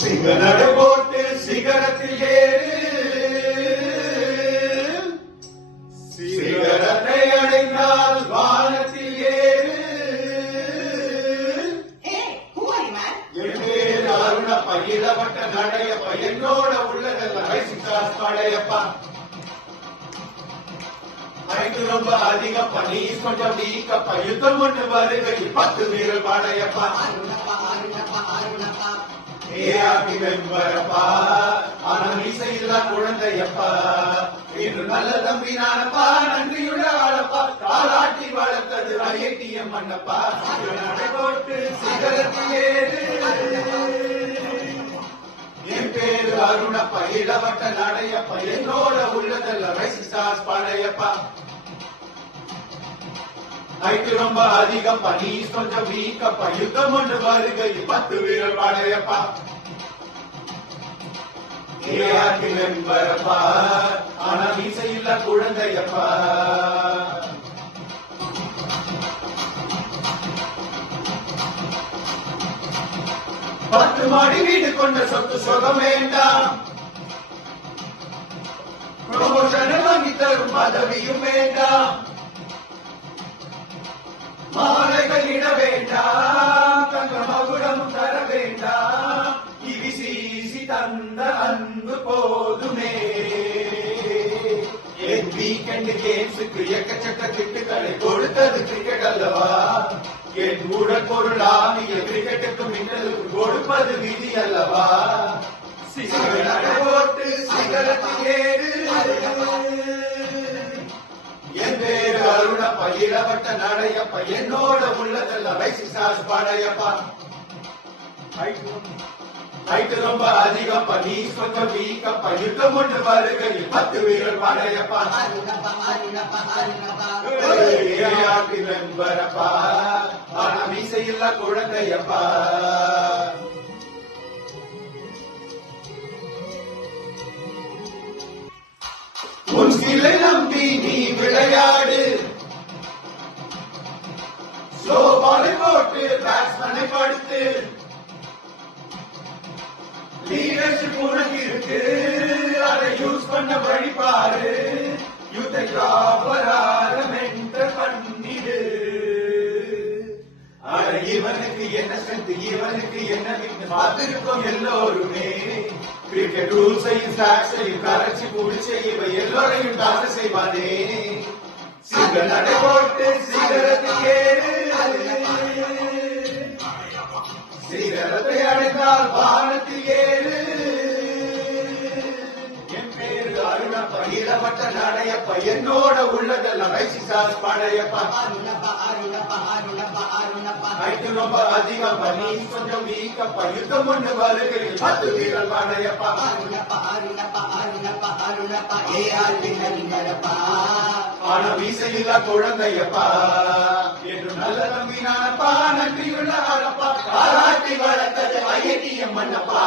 சிகரடை போட்டு சிகரத்தில் ஏறு, சிகரத்தை அடைந்தால் வானத்தில் ஏறு. என் பேரு அருணப்பா, இளவட்ட நடையப்பா, என்னோட உள்ளதெல்லாம் ரைசிங்காஸ் படையப்பா. ஐந்து ரொம்ப அதிகப்பா, நீ கொஞ்சம் வீக்கப்பா, யுத்தம் ஒன்று வருகையில் 10 வீரர் படையப்பா. ஏஆர்டி மெம்பரப்பா, ஆனா இசையில்லா குழந்தையப்பா, இன்று நல்ல தம்பி நானப்பா, நன்றியுள்ள ஆளப்பா, காலாட்டி வளர்த்தது ஐஐடிஎம் மண்ணப்பா. நடை போட்டு சிகரத்தில் ஏறு, என் பேரு அருணப்பா, இளவட்ட நடையப்பா, என்னோட உள்ளதெல்லாம் ரைசிங்காஸ் படையப்பா. ஹைட்டு ரொம்ப அதிகப்பா, நீ கொஞ்சம் வீக்கப்பா, யுத்தம் ஒன்று வருகையில் 10 வீரர் படையப்பா. ஏஆர்டி மெம்பரப்பா, ஆனா இசையில்லா குழந்தையப்பா. பத்து மாடி வீடு கொண்ட சொத்து சுகம் வேண்டாம், ப்ரமோஷன் வாங்கி தரும் பதவியும் வேண்டாம், மாலைகள் இட வேண்டாம், தங்க மகுடம் தர வேண்டாம், இவிசிசி தந்த அன்பு போதுமே. என் வீக்கெண்ட் கேம்ஸுக்கு எக்கச்சக்க திட்டுக்களை கொடுத்தது கிரிக்கெட் அல்லவா, என் உடல் பொருளாமிய கிரிக்கெட்டுக்கு மின்னலுக்கு கொடுப்பது விதி அல்லவா. சிகரடை போட்டு சிகரத்தில் ஏறு, என் பேரு அருணப்பா, இளவட்ட நடையப்பா, என்னோட உள்ளதெல்லாம் ரைசிங்காஸ் படையப்பா. ஹைட்டு ரொம்ப அதிகப்பா, நீ கொஞ்சம் வீக்கப்பா, யுத்தம் ஒன்று வருகையில் 10 வீரர் படையப்பா. ஏஆர்டி மெம்பரப்பா, ஆனா மீசையில்லா குழந்தையப்பா. உன் சிலை நம்பி நீ விளையாடு, ஸ்லோ பாலை போட்டு பேட்ஸ்மேனை படுத்து, லீடர்ஷிப் உனக்கு இருக்கு, அதை யூஸ் பண்ண வழிபாரு, யுத்தை ப்ராப்பராக மென்டர் பண்ணிடு. இவனுக்கு என்ன ஸ்ட்ரென்த், இவனுக்கு என்ன வீக்னஸ் பார்த்திருக்கோம் எல்லோருமே. கிரிக்கெட் ரூல்ஸையும் ஸ்டாக்ஸையும் கரைச்சி குடிச்சு இவ எல்லோரையும் டாஸ் செய்வானே. சிகரடை போட்டு சிகரத்தில் ஏறு, சிகரத்தை அடைந்தால் வானத்தில் ஏறு. என் பேரு அருணப்பா, இளவட்ட நடையப்பா, என்னோட உள்ளதெல்லாம் ரைசிங்காஸ் படையப்பா. ஹைட்டு ரொம்ப அதிகப்பா, நீ கொஞ்சம் வீக்கப்பா, யுத்தம் ஒன்று வருகையில் 10 வீரர் படையப்பா. ஆனா வீசையில்லா குழந்தையப்பா, என்று நல்ல தம்பி நானப்பா, நன்றியுள்ள ஆளப்பா, காலாட்டி வளர்த்தது ஐஐடிஎம் மண்ணப்பா.